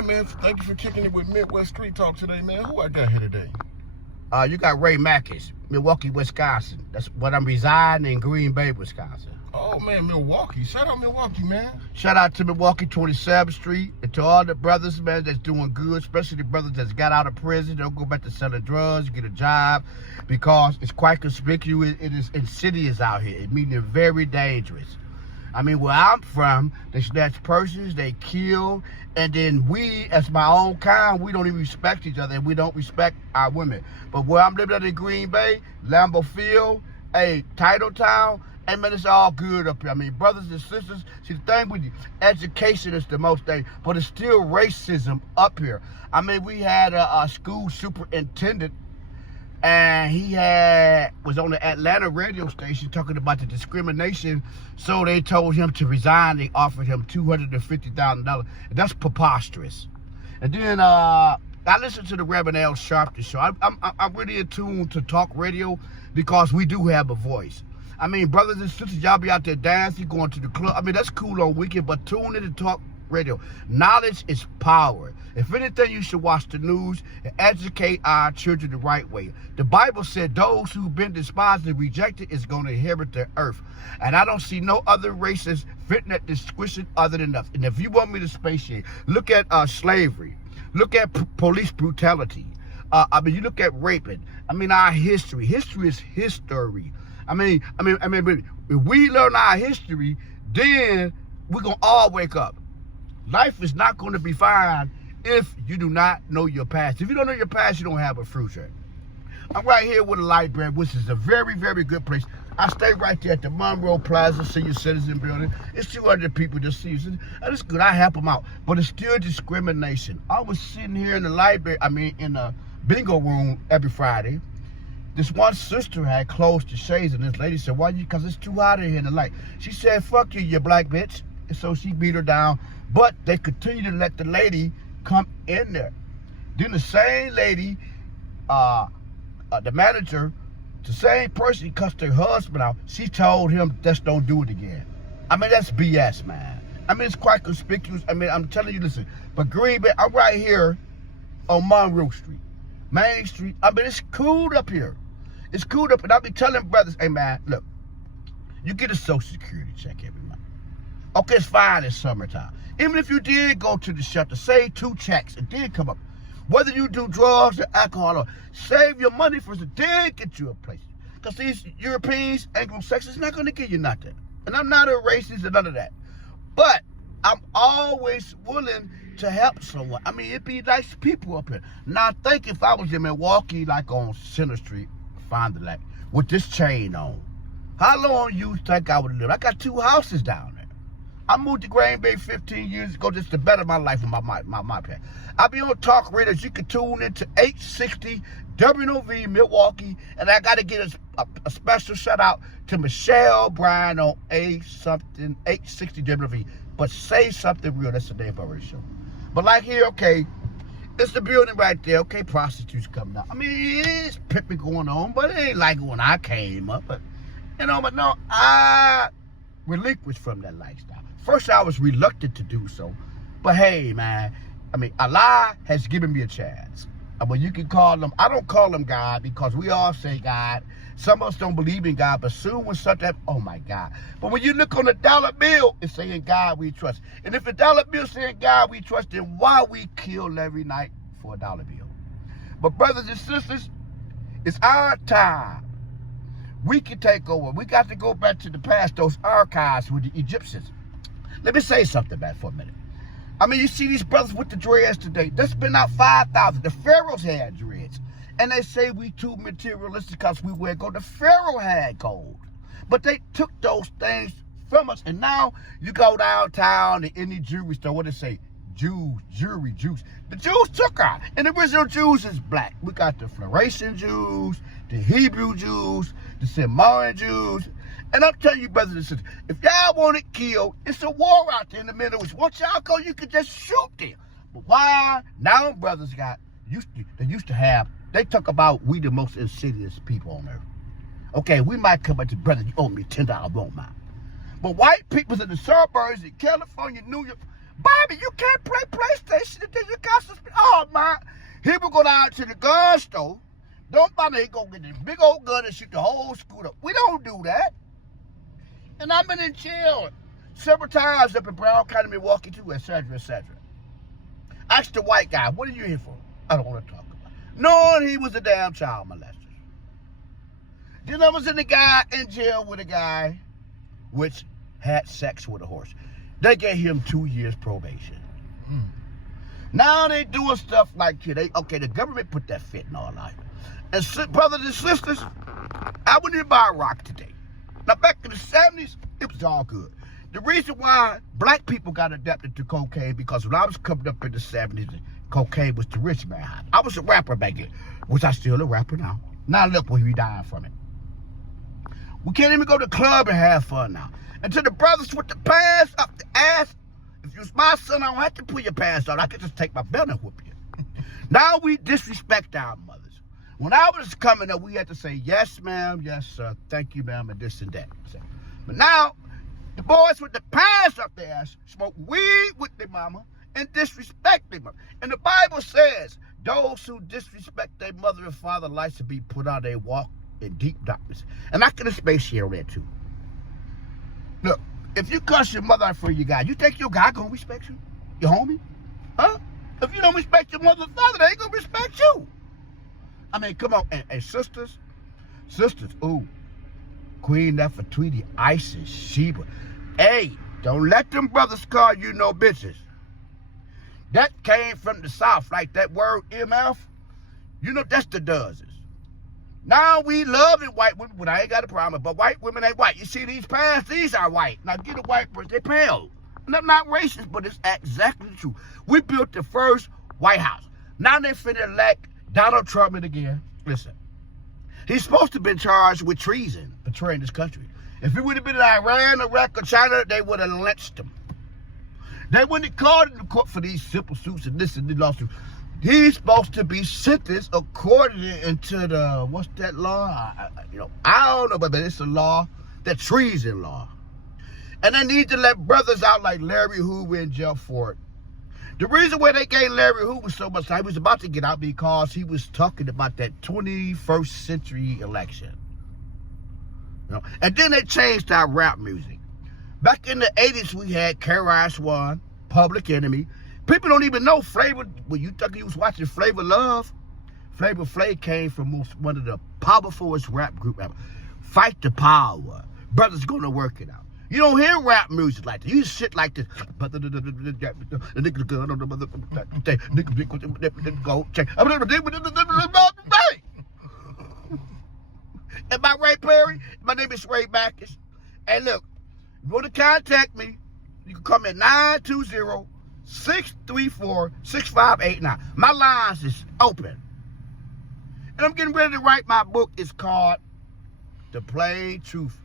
right, man. Thank you for kicking it with Midwest Street Talk today, man. Who I got here today? You got Ray Mackis, Milwaukee, Wisconsin. That's what I'm residing in Green Bay, Wisconsin. Oh, man, Milwaukee. Shout out Milwaukee, man. Shout out to Milwaukee, 27th Street, and to all the brothers, man, that's doing good, especially the brothers that's got out of prison. Don't go back to selling drugs, get a job, because it's quite conspicuous. It is insidious out here. It means it's very dangerous. I mean, where I'm from, they snatch purses, they kill, and then we, as my own kind, we don't even respect each other, and we don't respect our women. But where I'm living at in Green Bay, Lambeau Field, Titletown, hey man, it's all good up here. I mean, brothers and sisters, see the thing with you, education is the most thing, but it's still racism up here. I mean, we had a school superintendent, and he was on the Atlanta radio station talking about the discrimination, so they told him to resign. They offered him $250,000. That's preposterous. And then I listened to the Reverend Al Sharpton show. I'm really attuned to talk radio because we do have a voice. I mean, brothers and sisters, y'all be out there dancing, going to the club. I mean, that's cool on weekend, but tune in to talk radio. Knowledge is power. If anything, you should watch the news and educate our children the right way. The Bible said those who've been despised and rejected is going to inherit the earth. And I don't see no other races fitting that description other than us. And if you want me to spatiate, look at slavery. Look at police brutality. I mean, you look at raping. I mean, our history. History is history. I mean, if we learn our history, then we're going to all wake up. Life is not going to be fine if you do not know your past. If you don't know your past, you don't have a future. I'm right here with a library, which is a very, very good place. I stay right there at the Monroe Plaza Senior Citizen Building. It's 200 people just see you. And it's good. I help them out. But it's still discrimination. I was sitting here in the library, in the bingo room every Friday. This one sister had closed the shades, and this lady said, why you? Because it's too hot in here in the light. She said, fuck you, you black bitch. And so she beat her down. But they continue to let the lady come in there. Then the same lady, the manager, the same person cussed her husband out. She told him, just don't do it again. I mean, that's BS, man. I mean, it's quite conspicuous. I mean, I'm telling you, listen. But Green Bay, I'm right here on Monroe Street, Main Street. I mean, it's cool up here. It's cool up, and I'll be telling brothers, hey, man, look, you get a Social Security check every month. Okay, it's fine in summertime. Even if you did go to the shelter, save 2 checks, it did come up. Whether you do drugs or alcohol, or save your money first, it did get you a place. Because these Europeans, Anglo-Saxons, not going to give you nothing. And I'm not a racist or none of that. But I'm always willing to help someone. I mean, it'd be nice people up here. Now, think if I was in Milwaukee, like on Center Street, Fond du Lac, with this chain on, how long you think I would live? I got 2 houses down there. I moved to Green Bay 15 years ago just to better my life and my past. I be on talk radio. You can tune into 860 WNOV Milwaukee, and I got to get a special shout out to Michelle Bryan on 860 WNOV. But say something real. That's the name of our show. But like here, okay, it's the building right there. Okay, prostitutes coming out. I mean, it's pimping going on, but it ain't like when I came up. But no, I relinquished from that lifestyle. First, I was reluctant to do so. But hey, man, I mean, Allah has given me a chance. I mean, you can call him, I don't call him God because we all say God. Some of us don't believe in God, but soon when something, oh my God. But when you look on the dollar bill, it's saying God we trust. And if the dollar bill saying God we trust, then why we kill every night for a dollar bill? But brothers and sisters, it's our time. We can take over. We got to go back to the past, those archives with the Egyptians. Let me say something back for a minute. I mean, you see these brothers with the dreads today. They spent out 5,000. The pharaohs had dreads. And they say we too materialistic because we wear gold. The pharaoh had gold. But they took those things from us. And now you go downtown to any jewelry store. What do they say? Jews, jewelry, Jews. The Jews took our. And the original Jews is black. We got the Florentian Jews, the Hebrew Jews, the Samoan Jews. And I'm telling you, brothers and sisters, if y'all want it killed, it's a war out there in the Middle East. Once y'all go, you can just shoot them. But why? Now brothers they talk about we the most insidious people on earth. Okay, we might come back to brother, you owe me $10, I won't mind. But white people in the suburbs in California, New York, Bobby, you can't play PlayStation until you He would go down to the gun store. Don't bother, he go get this big old gun and shoot the whole school up. We don't do that. And I've been in jail several times up in Brown County, Milwaukee, too, etc., etc. Asked the white guy, what are you here for? I don't want to talk about it. Knowing he was a damn child molester. Then I was in the guy in jail with a guy which had sex with a horse. They gave him 2 years probation. Now they doing stuff like the government put that fentanyl out. And brothers and sisters, I went in to buy a rock today. Now back in the 70s, it was all good. The reason why black people got adapted to cocaine, because when I was coming up in the 70s, cocaine was the rich man high. I was a rapper back then, which I still a rapper now. Now look where we dying from it. We can't even go to the club and have fun now. And to the brothers with the pants up the ass, if you was my son, I don't have to pull your pants out. I could just take my belt and whoop you. Now we disrespect our mothers. When I was coming up, we had to say, yes, ma'am, yes, sir, thank you, ma'am, and this and that. But now, the boys with the pants up their ass smoke weed with their mama and disrespect their mother. And the Bible says, those who disrespect their mother and father lights to be put out, they walk in deep darkness. And I can a space here on that too. Look, if you cuss your mother out for your guy, you think your guy gonna respect you? Your homie? Huh? If you don't respect your mother and father, they ain't gonna respect you. I mean, come on. And sisters, ooh, Queen Nefertiti, Isis, Sheba. Hey, don't let them brothers call you no bitches. That came from the South, like that word MF. You know, that's the dozens. Now we love it, white women, but I ain't got a problem. But white women ain't white. You see these pants? These are white. Now get a white person, they pale. And I'm not racist, but it's exactly the truth. We built the first White House. Now they finna elect Donald Trump again. Listen, he's supposed to have been charged with treason, betraying this country. If he would have been in Iran, Iraq, or China, they would have lynched him. They wouldn't have called him to court for these simple suits and this and this lawsuit. He's supposed to be sentenced according to the, what's that law? I don't know, but it's a law, the treason law. And they need to let brothers out like Larry Hoover in jail for it. The reason why they gave Larry Hoover so much time, he was about to get out because he was talking about that 21st century election. And then they changed our rap music. Back in the 80s, we had KRS-One, Public Enemy. People don't even know Flavor. When you thought you was watching Flavor Love, Flavor Flav came from one of the powerfulest rap group ever. Fight the Power. Brothers gonna work it out. You don't hear rap music like this. You shit like this. Am I right, Perry? My name is Ray Backus. And look, if you want to contact me, you can call me at 920-634-6589. My lines is open. And I'm getting ready to write my book. It's called The Plain Truth,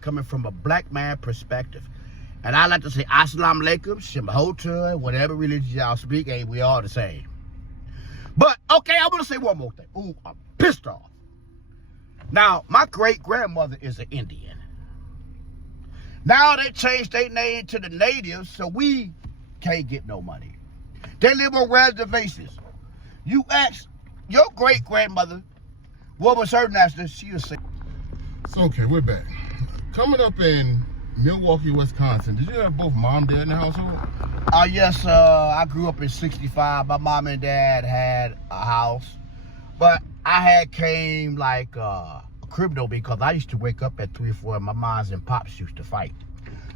coming from a black man perspective. And I like to say, Assalamu alaikum, Shemahota, whatever religion y'all speak, ain't we all the same. But, okay, I'm going to say one more thing. Ooh, I'm pissed off. Now, my great-grandmother is an Indian. Now they changed their name to the natives, so we can't get no money. They live on reservations. You ask your great-grandmother, what was her national? She'll say. So, okay, we're back. Coming up in Milwaukee, Wisconsin, did you have both mom and dad in the household? Yes, I grew up in 65. My mom and dad had a house. But I came like a criminal because I used to wake up at 3 or 4 and my moms and pops used to fight.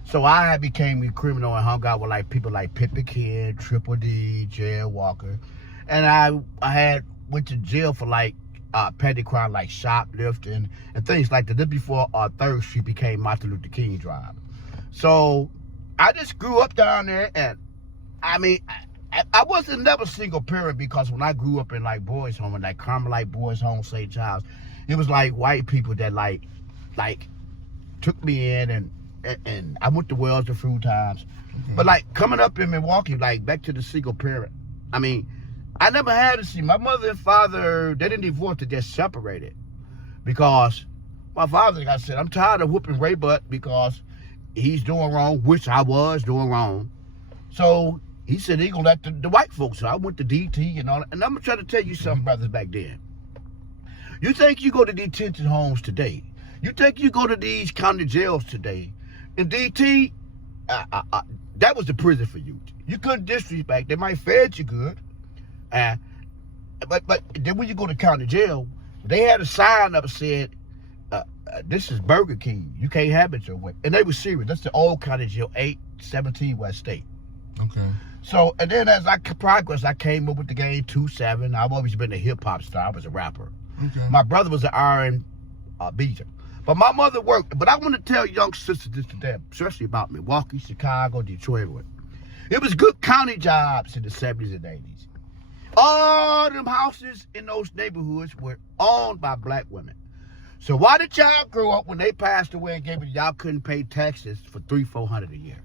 So I became a criminal and hung out with like people like Pippa Kid, Triple D, Jail Walker. And I went to jail for like petty crime like shoplifting and things like that. This before 3rd Street became Martin Luther King Drive. So I just grew up down there, and I mean, I wasn't never single parent because when I grew up in like boys' home and like Carmelite boys' home, St. Charles, it was like white people that like took me in, and I went to Wells a few times. Mm-hmm. But like coming up in Milwaukee, like back to the single parent, I mean, I never had to see my mother and father. They didn't divorce; they just separated because my father, like I said, I'm tired of whooping Ray butt because he's doing wrong, which I was doing wrong. So He said he gonna let the white folks. So I went to DT and all that. And I'm gonna try to tell you something, brothers, back then. You think you go to detention homes today? You think you go to these county jails today? In DT, that was the prison for you. You couldn't disrespect. They might fed you good, but then when you go to county jail, they had a sign up that said, "This is Burger King. You can't have it your way." And they were serious. That's the old county jail, 817 West State. Okay. So, and then as I progressed, I came up with the game 2-7. I've always been a hip hop star. I was a rapper. Okay. My brother was an iron beater. But my mother worked. But I want to tell young sisters this today, especially about Milwaukee, Chicago, Detroit. It was good county jobs in the 70s and 80s. All them houses in those neighborhoods were owned by black women. So why did y'all grow up when they passed away and gave it, y'all couldn't pay taxes for $300-400 a year?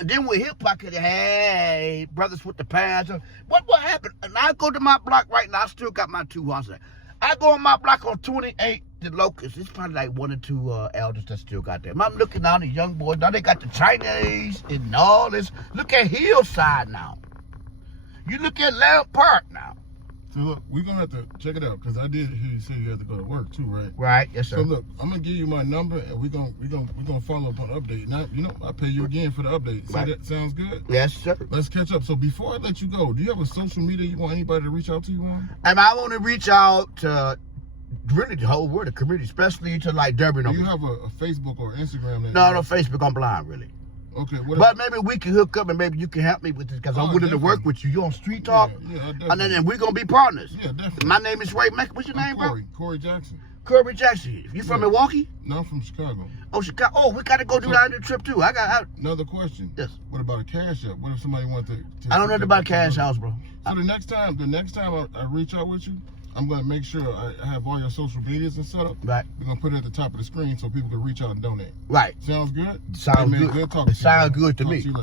Then with hip hop, hey, brothers with the pants. What happened? And I go to my block right now, I still got my 2 houses. I go on my block on 28, the Locust. It's probably like 1 or 2 elders that still got them. I'm looking down the young boys. Now they got the Chinese and all this. Look at Hillside now. You look at Lamb Park now. So look, we're gonna have to check it out because I did hear you say you had to go to work too, right? Right, yes sir. So look, I'm gonna give you my number and we're gonna follow up on the update. Now, I'll pay you again for the update. So right. That sounds good? Yes, sir. Let's catch up. So before I let you go, do you have a social media you want anybody to reach out to you on? And I want to reach out to really the whole world, the community, especially to like Durban. Do you have a Facebook or Instagram? No, Facebook. I'm blind, really. Okay. But maybe we can hook up and maybe you can help me with this because I'm willing to work with you. You on Street Talk? Yeah, definitely. And then we're going to be partners. Yeah, definitely. My name is Ray Mack. What's your name, bro? Corey Jackson. Corey Jackson. You from Milwaukee? No, I'm from Chicago. Oh, Chicago. Oh, we got to go do that trip too. Another question. Yes. What about a cash app? What if somebody wanted to I don't know about cash house, bro. So the next time I reach out with you, I'm going to make sure I have all your social medias and set up. Right. We're going to put it at the top of the screen so people can reach out and donate. Right. Sounds good? Sounds Hey, man, good. Good talking It to you. sounds good to Talk me. you later.